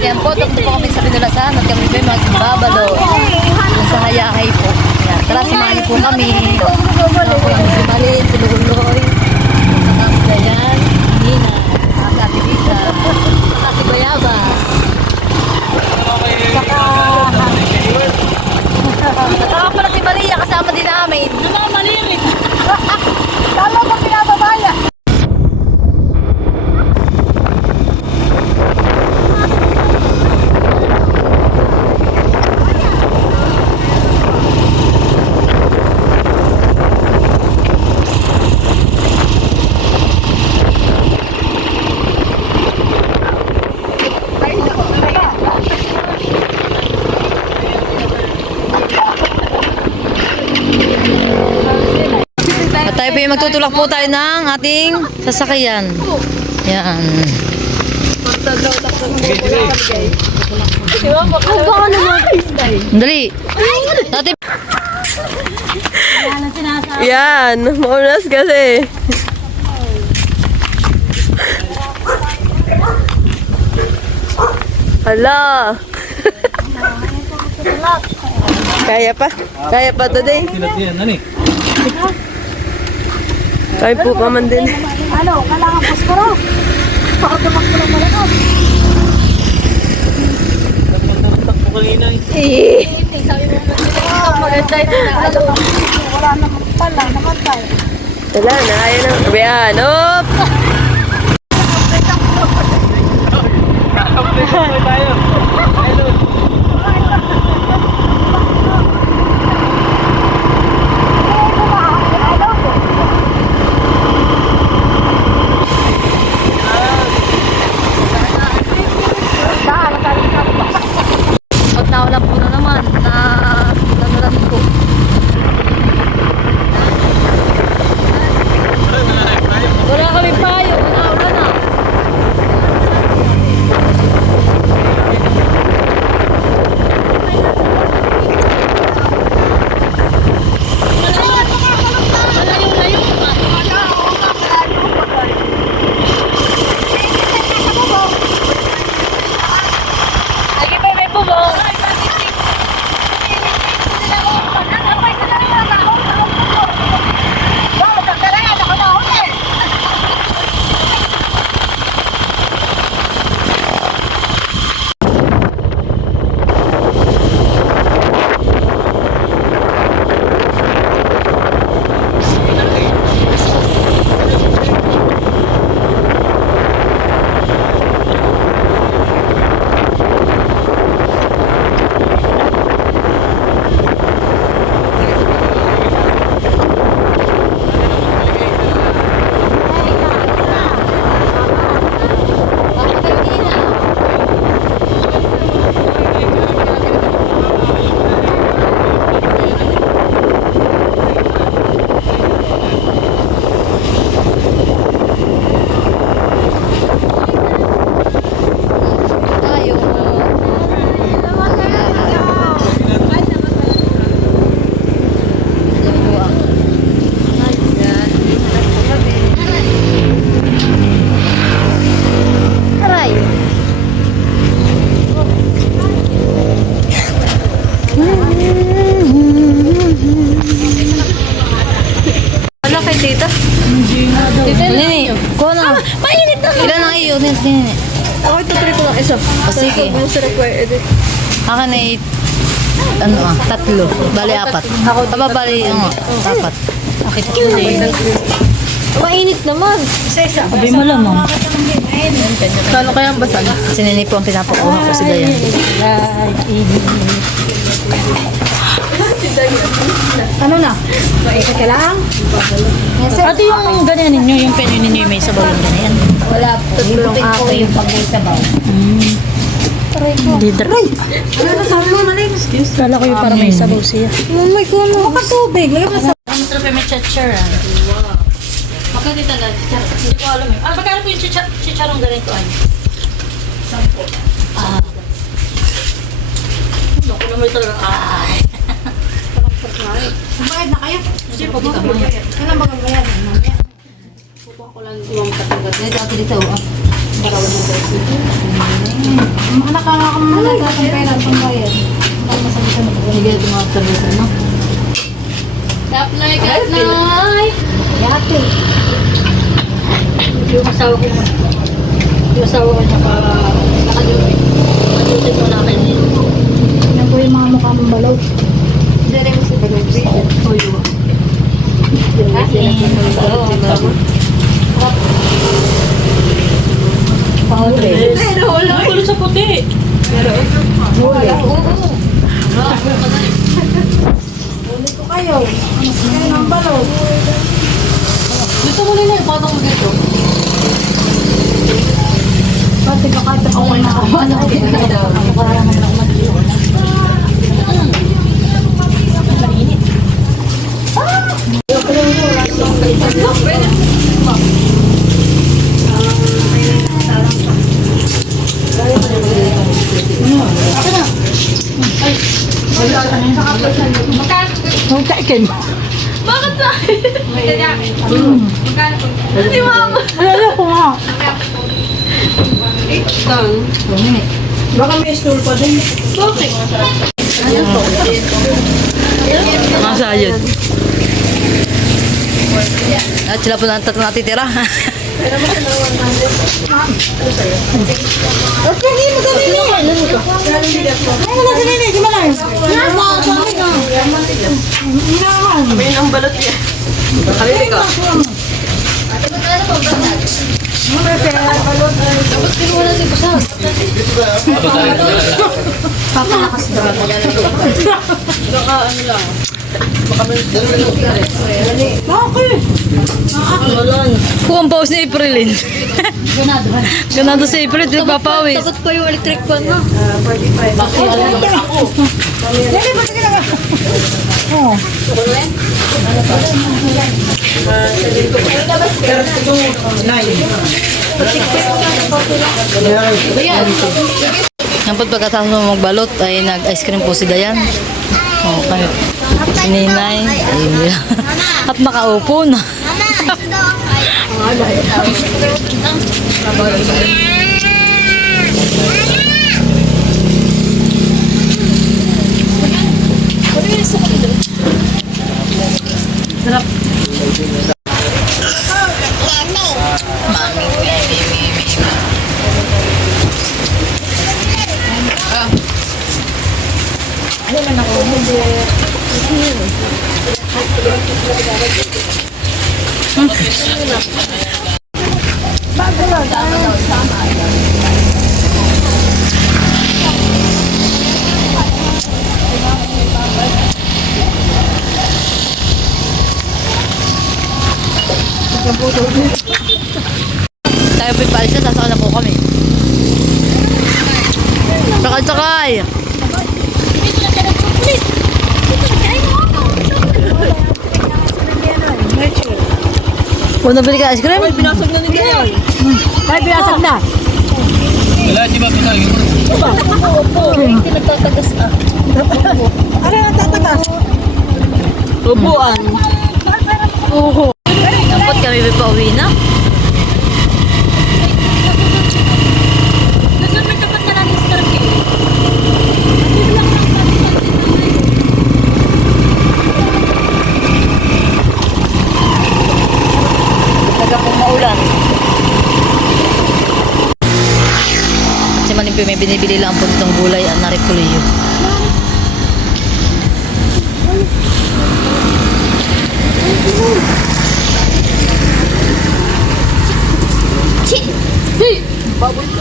Yan po, tapos po kami sa Pinulasan at kami po magbabalo. Yung sa Hayahay po. Yan. Tara, sumali po kami. Ano po yung sumalin, si Luloy. Saka si Dayan, Nina, saka si Ate Lisa, saka si Bayaba. Saka pala si Maria, kasama din namin. Namamalirit. Kala ko pinababaya. At tayo po yung magtutulak po tayo ng ating sasakyan. Yan. Dali. Dati. Yan, maunas kasi. Hala. Kaya pa. Kaya pa today. Kaya po pa man din. Ano, kailangan poskoro. Baka tumakbo ng malakas. Sabi mo maganda ito na ano. Wala naman pala, namatay. Wala na, ayaw na. Ayan, op! At naulan po na naman na nanulan ko. Wala kami payo, naulan na. Tita? Tita, Nini, kuha na. Mainit na. Ilan ang iyo? Nini. Ako ito ko lang isa. Sige. Akin ay, tatlo. Bali, apat. Bali, apat. Okay, tatlo. Mainit naman. Sabi mo lang, ma'am. Kano kaya ang basag? Si Nini po ang pinapakuha ko si Dayan. Ano na? Ito lang? Ate, yung ganyan ninyo, yung penyo ninyo, may sabaw yung ganyan. Wala po. Tulong ako yung pag-isabaw. Leader. Ano na sabi mo, Naling? Kala ko yung parang may sabaw siya. May kuno. Baka tubig. Lagyan mo sa... Ano ito may chicharan? Magkano dito na? Hindi ko alam eh. Magkano po yung chicharong ganito ay? 10. Naku naman talaga. Bayad na kayo? Hindi po kita bayad. Kailan ba kang bayad? Pupuha ko lang yung katunggat. Dito dito. Barawan ng Anak ka nga kung mga nagkakang pera at pambayad. Ang masabi ka na po. Hindi ito mga service, ano? Kapnoy, kapnoy! Yate. Yung asawa ko naka-duty. Naka-duty mo na kayo nito. Yan po yung mga mukha mong balaw. Hindi rin mo sa delivery. Tuyo. Kulo sa puti. Ulit ko kayo. Mas kayo ng balaw. Dito mo nila yung patong mo dito. Pati ka kahit ako ay nakawa na ako. Ako kaya naman ako mag-iyo. Huwag ka ikin. Bakit sa akin? Hindi mama. Alala ko nga. Baka may stool pa din. Bakit? Mga sayad. At sila po na tatlo natitira. May ang balot niya. Halili ka. Kung ang pause ni Aprilin. Ganado si April, nagpapawis. Takot pa yung electric fan mo. Ang pagkatapos mo magbalot ay nag-ice cream po si Dayan. Oh, kami. Si Ninay. Ayun. At nakaupo na. Sarap. Tayo po paalis na, sasakay na po kami. Sakay! Kung nabili ka ice cream? Pinasok na ni Gayon. Ay, binasag na. Wala, di ba pinag Nagtatagas ka. Ano ang tatagas? Upuan. Dapat kami pa uwi na. Gusto mo tapat na lang yung start eh. Talaga kung maulan. Si Manimpi may binibili lang po itong gulay at narikuliyo. Baboy ko.